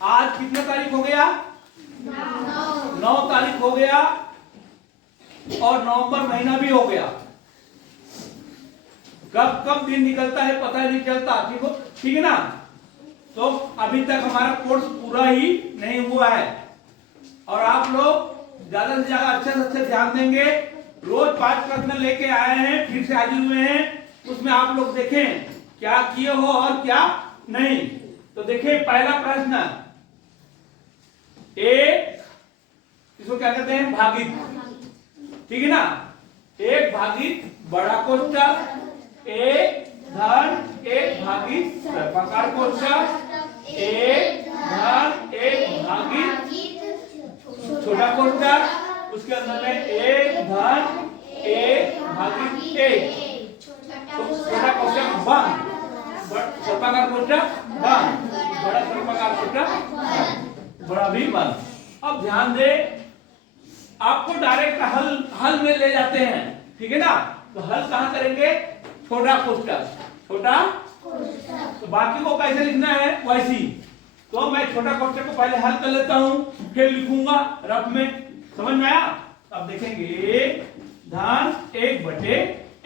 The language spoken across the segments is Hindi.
आज कितने तारीख हो गया? 9 तारीख हो गया और नवंबर महीना भी हो गया। कब कब दिन निकलता है पता नहीं चलता। ठीक है ना। तो अभी तक हमारा कोर्स पूरा ही नहीं हुआ है और आप लोग ज्यादा से ज्यादा अच्छे से अच्छे ध्यान देंगे। रोज 5 प्रश्न लेके आए हैं, फिर से हाजिर हुए हैं, उसमें आप लोग देखें क्या किए हो और क्या नहीं। तो देखिए पहला प्रश्न, एक, इसको क्या कहते हैं? भागित। ठीक है ना। एक भागित बड़ा कोष्ठक, एक धन एक भागित सर्पाकार कोष्ठक, एक धन एक भागित छोटा कोष्ठक, उसके अंदर में एक धन एक भागित एक, छोटा कोष्ठक बंद, सर्पाकार कोष्ठक बंद, बड़ा सर्पाकार कोष्ठक बड़ा भी बंद। अब ध्यान दे, आपको डायरेक्ट हल में ले जाते हैं। ठीक है ना। तो हल कहां करेंगे? छोटा कोष्ठक, छोटा, तो बाकी को कैसे लिखना है वैसी। तो मैं छोटा कोष्ठक को पहले हल कर लेता हूं, फिर लिखूंगा रफ में। समझ में आया? अब देखेंगे एक धन एक बटे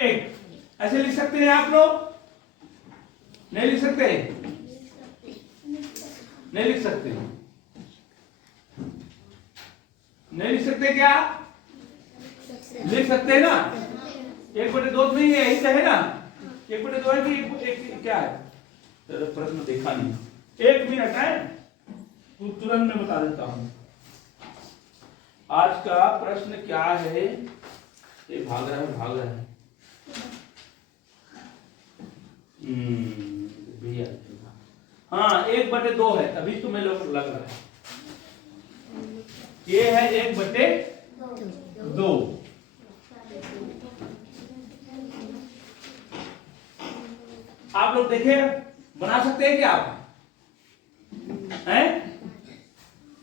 एक, ऐसे लिख सकते हैं आप लोग? नहीं लिख सकते? नहीं लिख सकते? नहीं लिख सकते क्या? लिख सकते हैं ना। 1/2 नहीं है, यही तो है ना। 1/2 है कि एक क्या है? प्रश्न देखा नहीं। 1 मिनट है, तुरंत मैं बता देता हूं। आज का प्रश्न क्या है? ये भाग रहा है भैया। हाँ 1/2 है, तभी तुम्हें लोग लग रहा है। ये है 1/2। आप लोग देखे, बना सकते हैं क्या आप? हैं?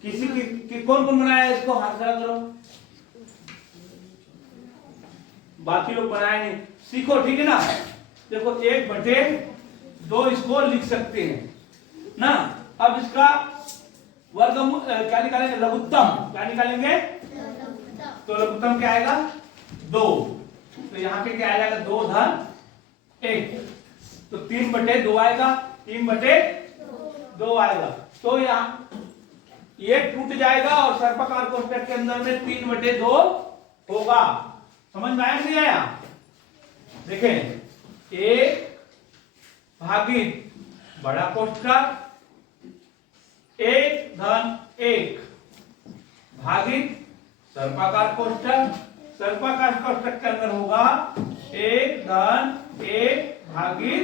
किसी की कौन कौन बनाया है इसको? हाथ खड़ा करो। बाकी लोग बनाए नहीं, सीखो। ठीक है ना। देखो 1/2 इसको लिख सकते हैं ना। अब इसका वर्गमूल क्या निकालेंगे? लघुत्तम। क्या निकालेंगे? तो लघुत्तम क्या आएगा? 2। तो यहाँ पे क्या आ जाएगा? 2 धन 1, तो 3/2 आएगा, 3/2 आएगा। तो यहाँ ये टूट जाएगा और सर्पाकार कोष्ठक के अंदर में 3/2 होगा। समझ में आया नहीं आया? देखें, 1 भागित बड़ा कोष्ठक, 1 धन 1 भागित सर्पाकार कोष्ठक, सर्पाकार कोष्ठक के अंदर होगा 1 धन 1 भागित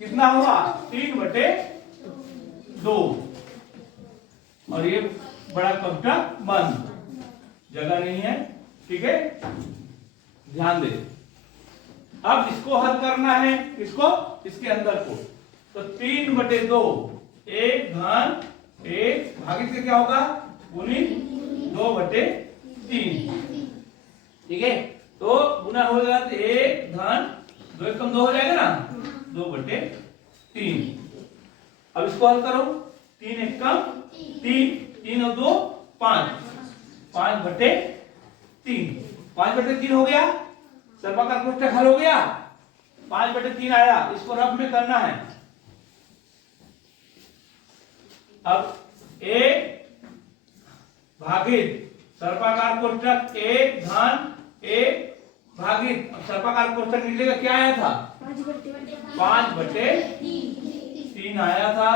कितना होगा? 3/2। और ये बड़ा कोष्ठक बंद, जगह नहीं है। ठीक है, ध्यान दे। अब इसको हल करना है, इसको, इसके अंदर को। तो 3/2, 1 धन 1 भागित से क्या होगा? गुणित 2/3। ठीक है, तो गुना हो जाएगा तो 1 धन 2 कम 2 हो जाएगा ना, 2/3। अब इसको हल करो। 3 1 कम 3, 3 और 2 5, 5/3। 5/3 हो गया। सर्पाकार कोष्ठक हल हो गया। 5/3 आया। इसको रफ में करना है। अब 1 भागित सर्पाकार कोष्ठक 1 धन 1 भागित, सर्पाकार कोष्ठक निकलेगा क्या आया था? 5/3 आया था।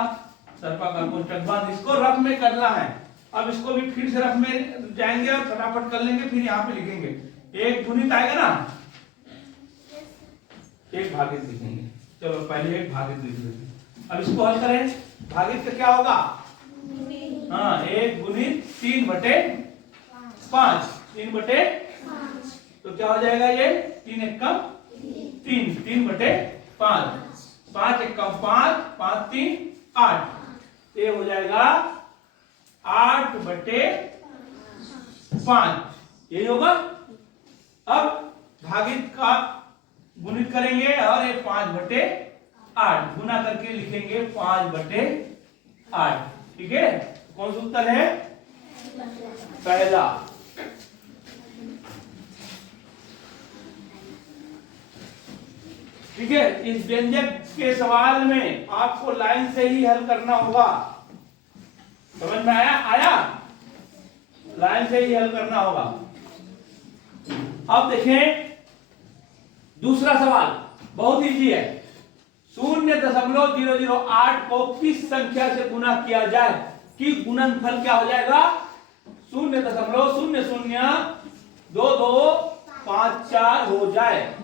सर्पाकार कोष्ठक बंद। इसको रफ में करना है। अब इसको भी फिर से रफ में जाएंगे और फटाफट कर लेंगे, फिर यहाँ पे लिखेंगे। 1 गुणित आएगा ना, 1 भागित लिखेंगे। चलो पहले 1 भागित लिख लेते हैं। अब इसको हल करें। भागित से क्या होगा? हाँ 1 गुणित 3/5, 3/5। तो क्या हो जाएगा? ये 3 1 कम 3, 3/5, 5 1 कम 5, 5 3 8। ये हो जाएगा 8/5, यही होगा। अब भागित का गुणित करेंगे और ये 5/8 गुना करके लिखेंगे 5/8। ठीक है, कौन सा उत्तर है? पहला। ठीक है, इस व्यंजक के सवाल में आपको लाइन से ही हल करना होगा। समझ में आया? लाइन से ही हल करना होगा। अब देखें दूसरा सवाल, बहुत इजी है। 0.008 को किस संख्या से गुना किया जाए कि गुणनफल क्या हो जाएगा? 0.002254 हो जाए।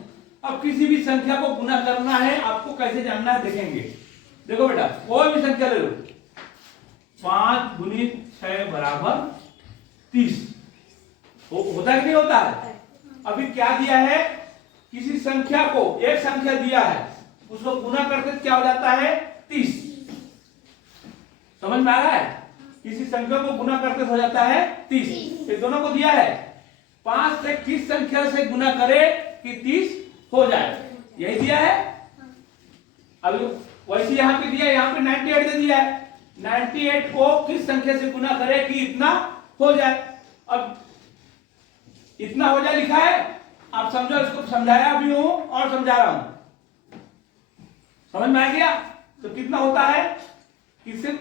अब किसी भी संख्या को गुना करना है, आपको कैसे जानना है देखेंगे। देखो बेटा, कोई भी संख्या ले लो, 5 गुणित 6 बराबर 30 होता है कि नहीं होता है? अभी क्या दिया है? किसी संख्या को, एक संख्या दिया है, उसको गुना करते क्या हो जाता है? 30। समझ में आ रहा है? किसी संख्या को गुना करते हो जाता है 30। ये दोनों को दिया है, 5 से किस संख्या से गुना करे कि 30 हो जाए, यही दिया है। अभी वैसे यहां पे दिया है, यहां पे 98 दे दिया है। 98 को किस संख्या से गुना करे कि इतना हो जाए। अब इतना हो जाए लिखा है, आप समझो, इसको समझाया भी हूं और समझा रहा हूं। समझ में आ गया? तो कितना होता है? किससे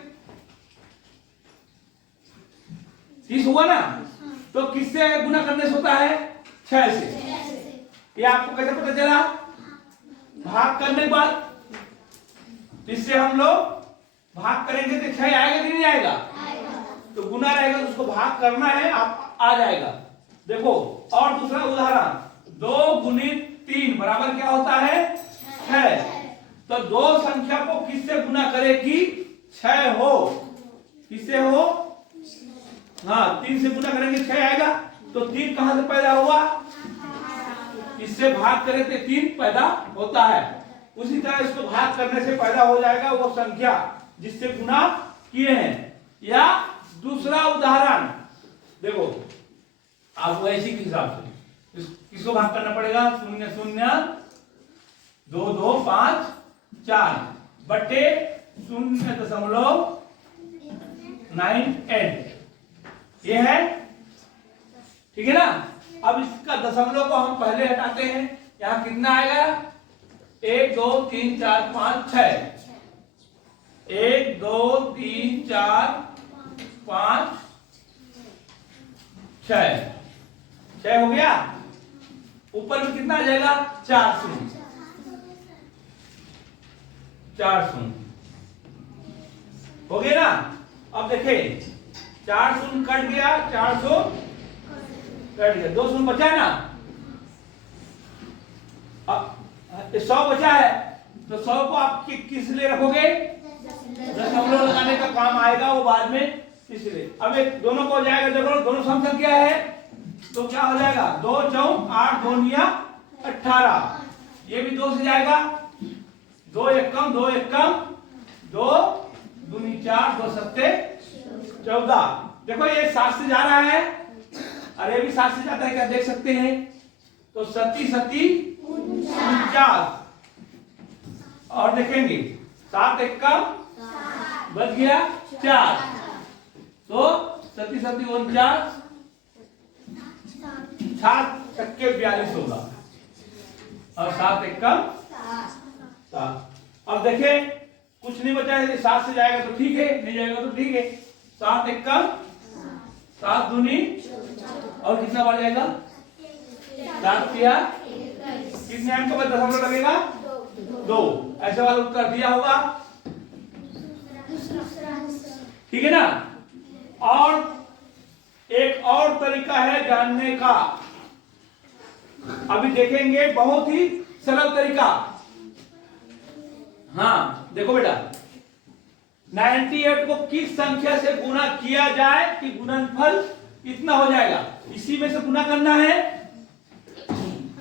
30 हुआ ना, तो किससे गुना करने से होता है? 6 से। ये आपको कैसे पता चला? भाग करने के बाद। इससे हम लोग भाग करेंगे तो 6 आएगा कि नहीं आएगा? तो गुना रहेगा तो उसको भाग करना है, आप आ जाएगा। देखो और दूसरा उदाहरण, 2 गुणित 3 बराबर क्या होता है? 6। तो दो संख्या को किससे गुना करे कि 6 हो? किससे हो? हाँ, 3 से गुना करेंगे 6 आएगा। तो 3 कहां से पैदा हुआ? इससे भाग करें तो 3 पैदा होता है। उसी तरह इसको भाग करने से पैदा हो जाएगा वो संख्या जिससे गुना किए हैं। या दूसरा उदाहरण देखो, आपको ऐसी के हिसाब से किसको भाग करना पड़ेगा? 0 0 2 2 5 4 बटे 0.98 ये है। ठीक है ना? अब इसका दशमलव को हम पहले हटाते हैं। यहां कितना आएगा? 1 2 3 4 5 6। 1 2 3 4 5 6 6 हो गया। ऊपर में कितना आ जाएगा? 4 शून्य 4 शून्य हो गया ना। अब देखें 4 शून्य कट गया, 4 शून्य कट गया, 2 शून्य बचा है ना। अब 100 बचा है, तो 100 को आप किस लिए रखोगे? दशमलव लगाने का काम आएगा वो बाद में, इसलिए। अब एक दोनों को हो जाएगा, देखो दोनों सम संख्या है तो क्या हो जाएगा? 2 4 8 2 18। ये भी 2 से जाएगा, 2 1 कम 2 1 कम 2 2 4 2 7 14। देखो ये 7 से जा रहा है, अरे भी 7 से जाता है, क्या देख सकते हैं? तो 7 7 49। और देखेंगे 7 1 कम बच गया 4, तो 7 7 49 7 छक्के 42 होगा और 7 1 कम 7। अब देखें कुछ नहीं बचा है, 7 से जाएगा तो ठीक है, नहीं जाएगा तो ठीक है। 7 1 कम 7 दूनी और कितना बढ़ जाएगा? 7 किया, कितने अंक का दशमलव लगेगा? 2। ऐसे वाला उत्तर दिया होगा। ठीक है ना? और एक और तरीका है जानने का, अभी देखेंगे, बहुत ही सरल तरीका। हाँ देखो बेटा, 98 को किस संख्या से गुना किया जाए कि गुणनफल इतना हो जाएगा? इसी में से गुना करना है।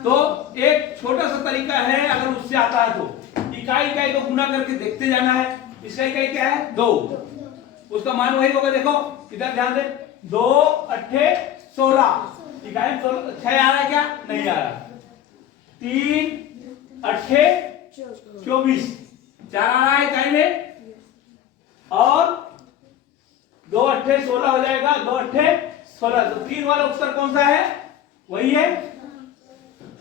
तो एक छोटा सा तरीका है, अगर उससे आता है तो इकाई इकाई को गुना करके देखते जाना है। इसका इकाई क्या है? 2, उसका मान वही होगा। देखो इधर ध्यान दे, 2 8 16 इकाई में 6 आ रहा है क्या? नहीं आ रहा। 3 8 24 4 आ रहा है इकाई में, और अट्ठे 16 हो जाएगा, 2 अट्ठे 16। तो 3 वाला उत्तर कौन सा है? वही है।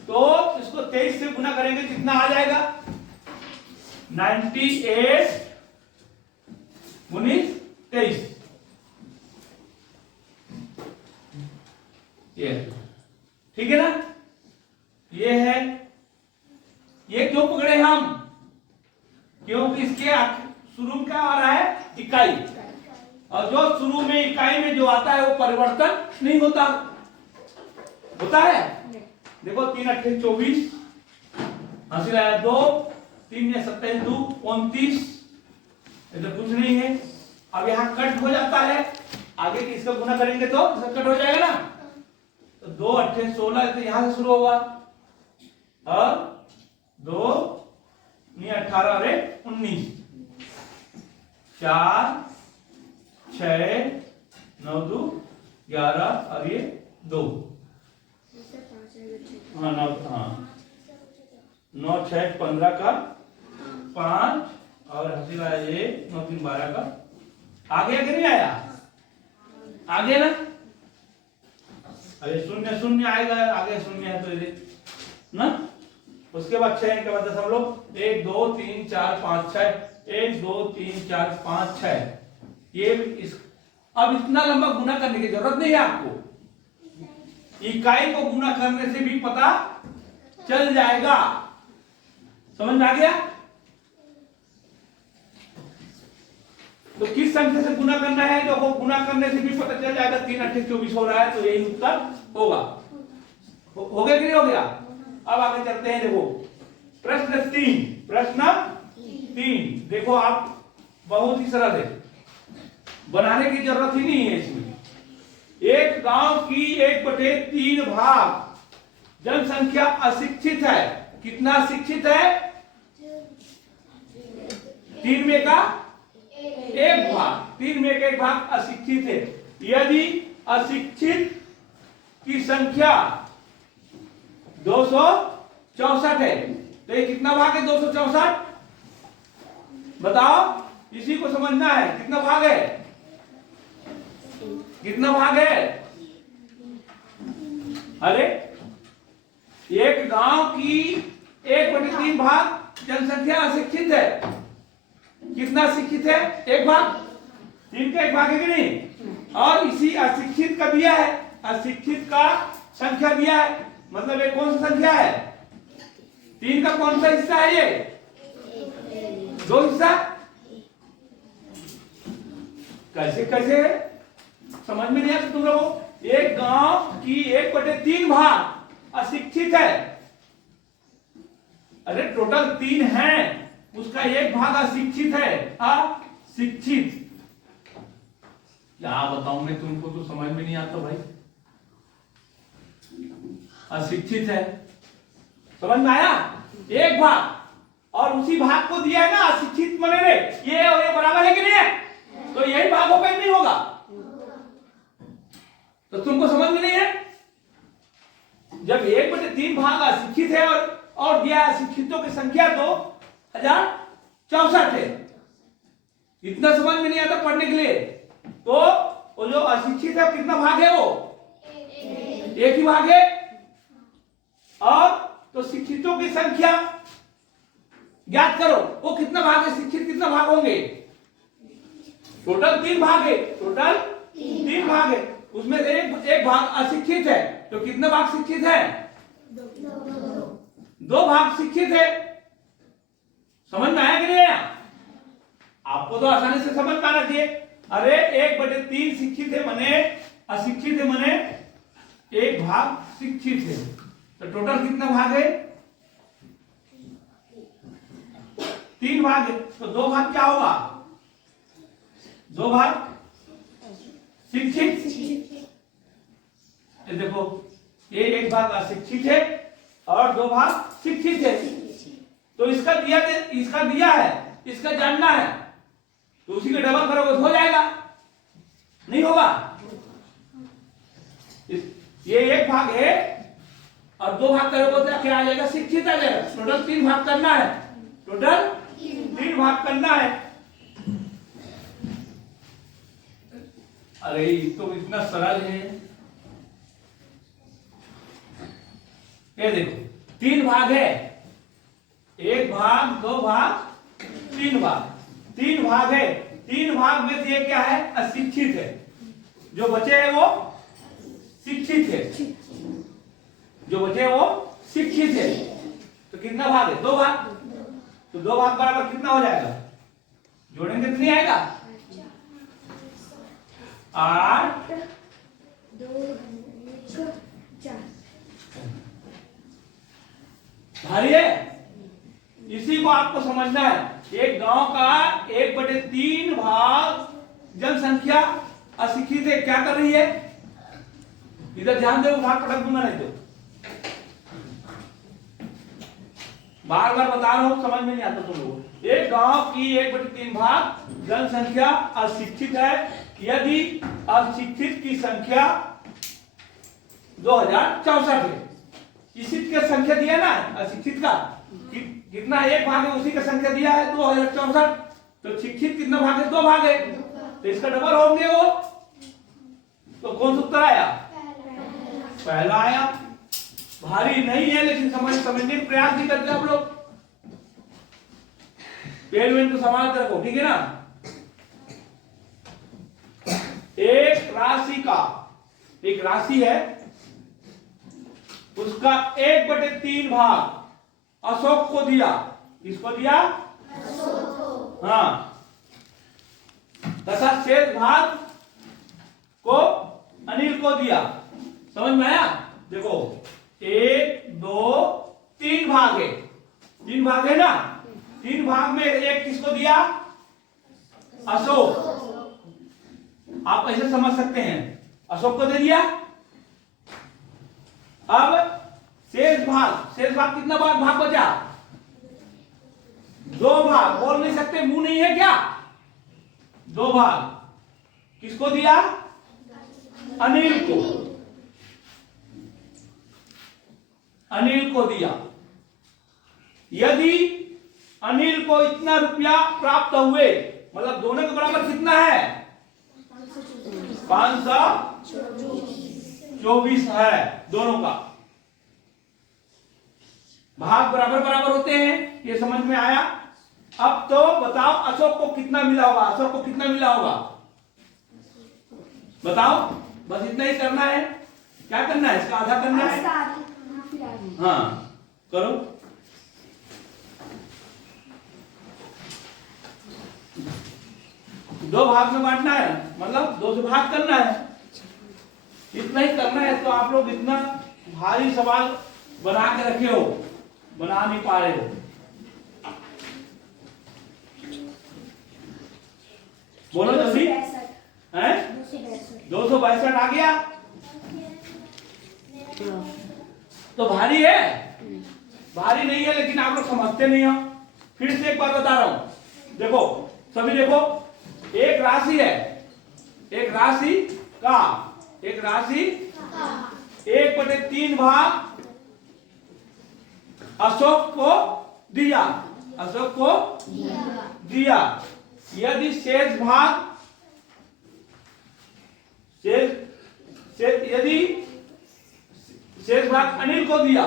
तो इसको 23 से गुना करेंगे, कितना आ जाएगा? 98 19 23। ये ठीक है ना? ये है। ये क्यों पकड़े हम? क्योंकि इसके शुरू में क्या आ रहा है? इकाई। और जो शुरू में इकाई में जो आता है वो परिवर्तन नहीं होता। होता है? देखो 3 अट्ठे 24, हासिल आया 2, 3 या 27 2 29। इधर कुछ नहीं है। अब यहाँ कट हो जाता है, आगे किसका गुना करेंगे तो इसका कट हो जाएगा ना। तो 2 अट्ठे 16, तो यहां से शुरू होगा। और 2 18 और 19, 4 6 9 2 11 और ये 2। हाँ 9, हाँ 9 6 15 का 5 और हासिल आया ये 9 3 12 का। आगे आगे नहीं आया? आगे ना? अरे शून्य शून्य आएगा, आगे शून्य है तो ये ना। उसके बाद 6 के बाद 10 हम लोग 1 2 3 4 5 6, 1 2 3 4 5 6। ये अब इतना लंबा गुना करने की जरूरत नहीं है आपको। इकाई को गुना करने से भी पता चल जाएगा। समझ में आ गया? तो किस संख्या से गुना करना है? देखो गुना करने से भी पता चल जाएगा। 3 अट्ठे 24 हो रहा है, तो यही उत्तर होगा। हो गया कि नहीं हो गया? अब आगे चलते हैं। देखो प्रश्न 3। प्रश्न 3 देखो, आप बहुत ही सरल है, बनाने की जरूरत ही नहीं है इसमें। एक गांव की 1/3 भाग जनसंख्या अशिक्षित है। कितना शिक्षित है? 3 में का 1 भाग। 3 में का 1 भाग अशिक्षित है। यदि अशिक्षित की संख्या 264 है, तो ये कितना भाग है? 264। बताओ, इसी को समझना है। कितना भाग है? कितना भाग है? अरे एक गांव की 1/3 भाग जनसंख्या अशिक्षित है। कितना शिक्षित है? 1 भाग। 3 का 1 भाग है कि नहीं? और इसी अशिक्षित का दिया है, अशिक्षित का संख्या दिया है। मतलब ये कौन सा संख्या है? 3 का कौन सा हिस्सा है? ये 2 हिस्सा। कैसे कैसे समझ में नहीं आता तुम लोगों? एक गांव की 1/3 भाग अशिक्षित है। अरे टोटल 3 है, उसका 1 भाग अशिक्षित है। अशिक्षित क्या बताऊं मैं तुमको, तो समझ में नहीं आता भाई। अशिक्षित है, समझ में आया? 1 भाग, और उसी भाग को दिया है ना अशिक्षित मने रे। ये और ये बराबर है कि नहीं है? तो यही भाग होगा कि नहीं होगा? तो तुमको समझ में नहीं है? जब 1/3 भाग अशिक्षित है और दिया अशिक्षितों की संख्या 2064 है। इतना समझ में नहीं आता पढ़ने के लिए। तो वो जो अशिक्षित है कितना भाग है? वो 1 ही भाग है। और तो शिक्षितों की संख्या ज्ञात करो, वो कितना भाग है? शिक्षित कितना भाग होंगे? टोटल 3 भाग है। टोटल 3 भाग है, उसमें एक भाग अशिक्षित है। तो कितना भाग शिक्षित है? 2 भाग शिक्षित है। समझ में आया कि नहीं आया? आपको तो आसानी से समझ में आना चाहिए। अरे 1/3 शिक्षित है मने अशिक्षित है मने 1 भाग शिक्षित है। तो टोटल कितना भाग है? 3 भाग है। तो 2 भाग क्या होगा? 2 भाग शिक्षित। ये देखो, ये 1 भाग अशिक्षित है और 2 भाग शिक्षित है। तो इसका दिया है, इसका जानना है, तो उसी का डबल करोगे तो हो जाएगा। नहीं होगा? ये 1 भाग है और 2 भाग करोगे तो क्या आ जाएगा? शिक्षित आ जाएगा। टोटल 3 भाग करना है। टोटल 3 भाग करना है। अरे ये तो इतना सरल है। ये देखो 3 भाग है, 1 भाग 2 भाग 3 भाग, 3 भाग है। 3 भाग में से ये क्या है? अशिक्षित है। जो बचे है वो शिक्षित है, जो बचे वो शिक्षित है। तो कितना भाग है? 2 भाग। तो 2 भाग बराबर कितना हो जाएगा? जोड़ेंगे तो नहीं आएगा? 8 2 4 भारी है। इसी को आपको समझना है। एक गांव का 1/3 भाग जनसंख्या अशिक्षित है। क्या कर रही है? इधर ध्यान दो, भाग पटक दूंगा नहीं तो। बार बार बता रहा हूं, समझ में नहीं आता तुम लोग। एक गांव की 1/3 भाग जनसंख्या अशिक्षित है। यदि अशिक्षित की संख्या 2064 है, शिक्षित की संख्या दिया ना अशिक्षित का कितना? 1 भाग है, उसी का संख्या दिया है 2064। तो शिक्षित कितना भाग है? 2 भाग है। तो इसका डबल होंगे वो। तो कौन सा उत्तर आया? पहला आया। भारी नहीं है, लेकिन समझने का प्रयास नहीं करते आप लोग। पेन को संभाल कर रखो, ठीक है ना। एक राशि का, एक राशि है, उसका 1/3 भाग अशोक को दिया। किसको दिया? हाँ। तथा शेष भाग को अनिल को दिया। समझ में आया? देखो 1 2 3 भाग है, 3 भाग है ना। 3 भाग में एक किसको दिया? अशोक। आप ऐसे समझ सकते हैं, अशोक को दे दिया। अब शेष भाग कितना भाग बचा? 2 भाग। बोल नहीं सकते, मुंह नहीं है क्या? 2 भाग किसको दिया? अनिल को। अनिल को दिया। यदि अनिल को इतना रुपया प्राप्त हुए, मतलब दोनों के बराबर कितना है? 524 है दोनों का। भाग बराबर बराबर होते हैं, ये समझ में आया। अब तो बताओ अशोक को कितना मिला होगा? अशोक को कितना मिला होगा? बताओ, बस इतना ही करना है। क्या करना है? इसका आधा करना है। हाँ करो। दो भाग में बांटना है, मतलब 2 से भाग करना है। इतना ही करना है। तो आप लोग इतना भारी सवाल बना के रखे हो, बना नहीं पा रहे हो। बोलो जल्दी। हैं? 262 आ गया। तो भारी है? भारी नहीं है, लेकिन आप लोग समझते नहीं हो। फिर से एक बार बता रहा हूं, देखो सभी देखो। एक राशि है, एक राशि का 1/3 भाग अशोक को दिया। अशोक को दिया। यदि शेष भाग यदि शेष भाग अनिल को दिया,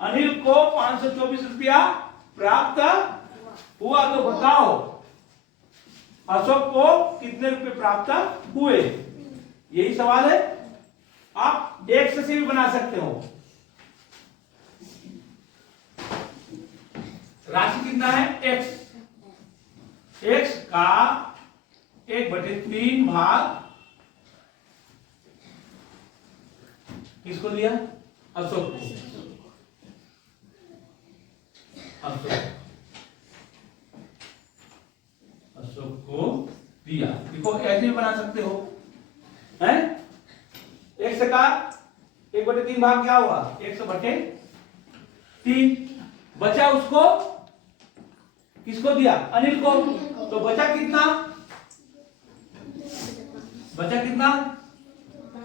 अनिल को 524 रुपया प्राप्त हुआ। तो बताओ अशोक को कितने रुपए प्राप्त हुए? यही सवाल है। आप एक से भी बना सकते हो। राशि कितना है? x। x का 1/3 भाग किसको दिया? अशोक को। अशोक को दिया। देखो ऐसे भी बना सकते हो, हैं? x का 1/3 भाग क्या हुआ? 1/3। बचा उसको किसको दिया? अनिल को। तो बचा कितना? बचा कितना?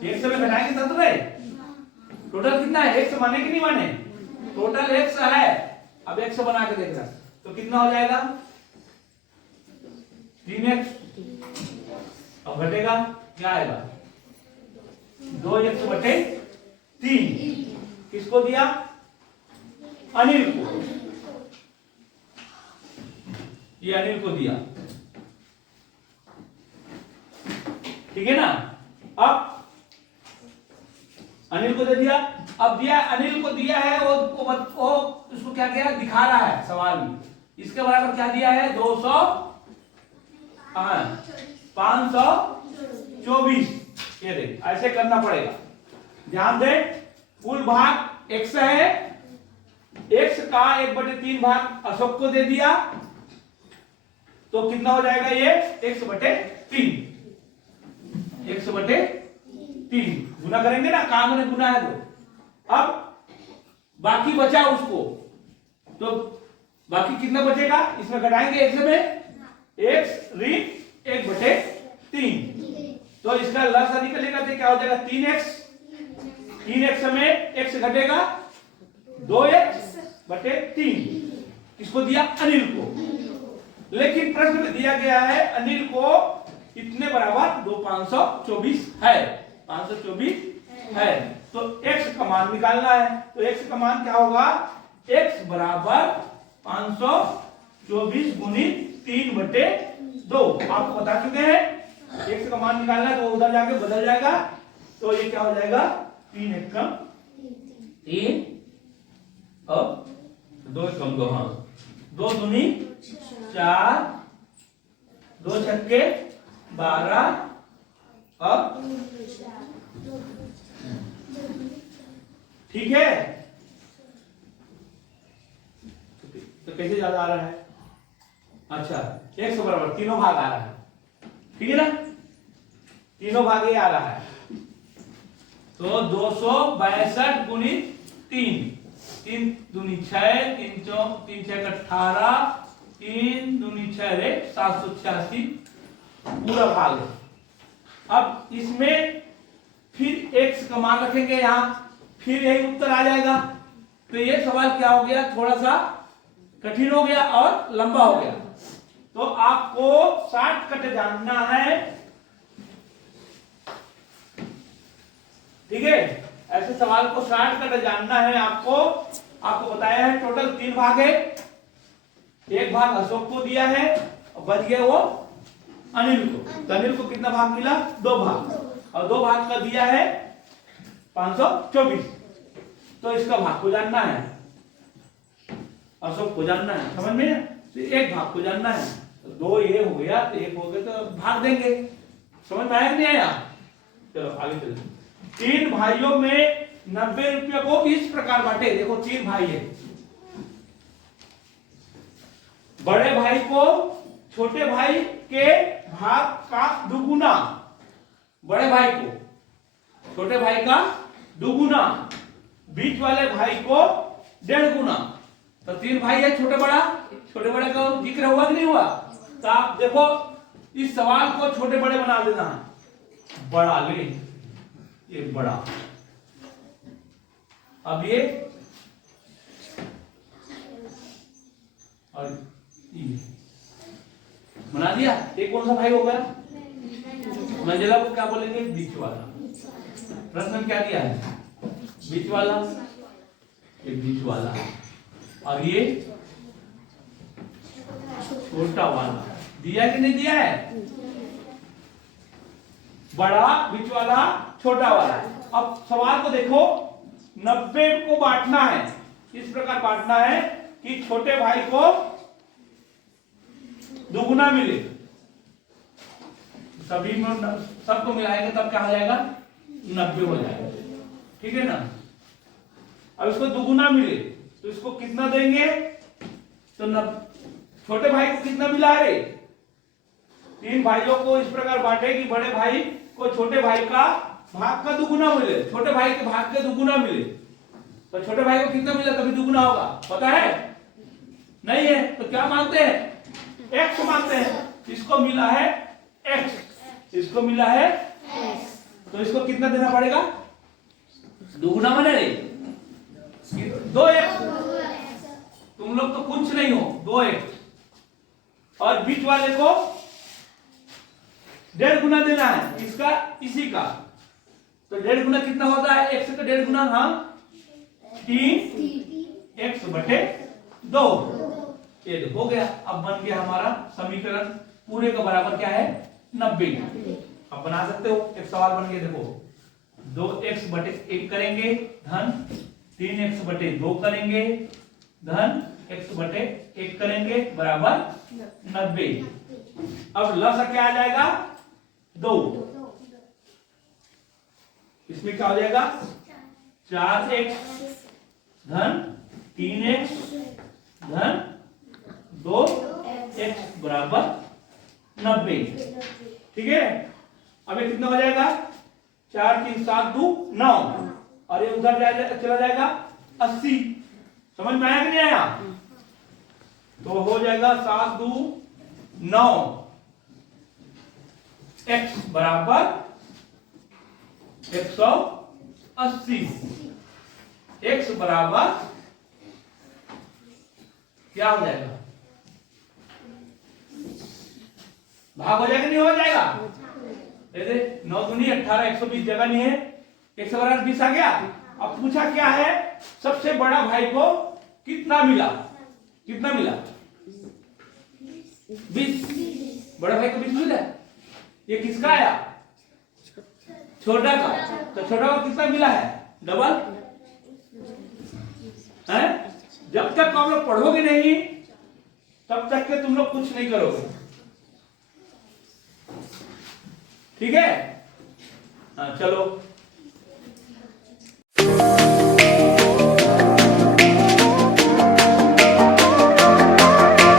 1 से में घटाएंगे तब तो रहे। टोटल कितना है? 1 से माने कि नहीं माने? टोटल 1 से है। अब 1 से बना के देख रहा, तो कितना हो जाएगा? 3x। अब घटेगा क्या आएगा 2x/3। किसको दिया अनिल को, ये अनिल को दिया, ठीक है ना। अब अनिल को दे दिया, अब दिया अनिल को दिया है वो उसको क्या किया दिखा रहा है सवाल में, इसके बराबर क्या दिया है 524। ये देख ऐसे करना पड़ेगा, ध्यान दे। कुल भाग x है, x का 1/3 भाग अशोक को दे दिया तो कितना हो जाएगा ये x/3, x/3 गुना करेंगे ना, काम ने गुना है तो। अब बाकी बचा उसको, तो बाकी कितना बचेगा इसमें घटाएंगे x में, x ऋण 1/3, तो इसका लसा निकलेगा तो क्या हो जाएगा 3x में x घटेगा 2x/3। किसको दिया अनिल को, लेकिन प्रश्न में दिया गया है अनिल को इतने बराबर 524 है, 524 है, तो x का मान निकालना है। तो x का मान क्या होगा, x बराबर 524 गुणित 3/2। आपको बता चुके हैं x का मान निकालना है, तो उधर जाके बदल जाएगा, तो ये क्या हो जाएगा 3 एकम 3 अब 2 एकम 2, हाँ 2 दूनी 4, 2 छक्के 12, अब ठीक है। तो कैसे ज्यादा आ रहा है, अच्छा x बराबर तीनों भाग आ रहा है, ठीक है ना, तीनों भाग ये आ रहा है, तो 262 गुणित 3, 3 दूनी 6, 3 6 18, 3 दूनी 6 रे 786 पूरा भाग है। अब इसमें फिर x का मान रखेंगे यहां, फिर यही उत्तर आ जाएगा। तो ये सवाल क्या हो गया, थोड़ा सा कठिन हो गया और लंबा हो गया, तो आपको शॉर्टकट जानना है, ठीक है। ऐसे सवाल को शॉर्टकट जानना है आपको। आपको बताया है टोटल 3 भाग है, एक भाग अशोक को दिया है और बच गया वो अनिल को। तो अनिल को कितना भाग मिला, 2 भाग, और 2 भाग का दिया है 524, तो इसका भाग को जानना है, अशोक को जानना है, समझ में, तो एक भाग को जानना है, तो 2 ये हो गया, तो 1 हो गया, तो भाग देंगे। समझ में आया नहीं आया, चलो आगे चलते। 3 भाइयों में 90 रुपये को इस प्रकार बांटे, देखो 3 भाई है, बड़े भाई को छोटे भाई के भाग का दुगुना, बड़े भाई को छोटे भाई का दुगुना, बीच वाले भाई को 1.5 गुना। तो 3 भाई है, छोटे बड़े का जिक्र हुआ कि नहीं हुआ, तो आप देखो इस सवाल को छोटे बड़े बना देना है, बड़ा ले ये बड़ा, अब ये और ये बना दिया। ये कौन सा भाई होगा, मंजिला को क्या बोलेंगे, बीच वाला। प्रश्न में क्या दिया है, बीच वाला, ये बीच वाला, और ये छोटा वाला दिया कि नहीं दिया है, बड़ा, बीच वाला, छोटा वाला। अब सवाल को देखो, 90 को बांटना है, इस प्रकार बांटना है कि छोटे भाई को दुगुना मिले, सभी में सबको मिलाएंगे तब क्या हो जाएगा 90 हो जाएगा, ठीक है ना। अब इसको दुगुना मिले तो इसको कितना देंगे, तो छोटे भाई को कितना मिला है, 3 भाइयों को इस प्रकार बांटे कि बड़े भाई को छोटे भाई का भाग का दुगुना मिले, छोटे भाई के भाग के दुगुना मिले, तो छोटे भाई को कितना मिला तभी दुगुना होगा, पता है नहीं है, तो क्या मानते हैं, x मानते हैं। इसको मिला है x, इसको मिला है x, तो इसको कितना देना पड़ेगा, दुगुना बने रही 2x, तुम लोग तो कुछ नहीं हो, 2x, और बीच वाले को डेढ़ गुना देना है इसका इसी का। तो डेढ़ गुना कितना होता है, x का डेढ़ गुना, हाँ 3x बटे 2। ये तो हो गया। अब बन गया हमारा समीकरण पूरे का बराबर क्या है 90। अब बना सकते हो, एक सवाल बन गया देखो, 2x बटे 1 करेंगे धन 3x बटे 2 करेंगे धन x बटे 1 करेंगे बराबर 90। अब लसा क्या आ जाएगा 2, इसमें क्या हो जाएगा 4x धन 3x धन 2x बराबर 90। ठीक है। अब ये कितना हो जाएगा 4 3 7 2 9 और ये उधर चला जाएगा 80। समझ में आया कि नहीं आया? तो हो जाएगा 7 2 9 x बराबर 180। x बराबर क्या हो जाएगा, भाग हो जाएगा नहीं हो जाएगा? दे 9 दूनी 18, 120 जगह नहीं है, 120 आ गया। अब पूछा क्या है सबसे बड़ा भाई को कितना मिला, कितना मिला 20, बड़ा भाई को 20 मिला। ये किसका आया छोटा का, तो छोटा को कितना मिला है डबल है। जब तक आप लोग पढ़ोगे नहीं तब तक के तुम लोग कुछ नहीं करोगे। ठीक है, हाँ चलो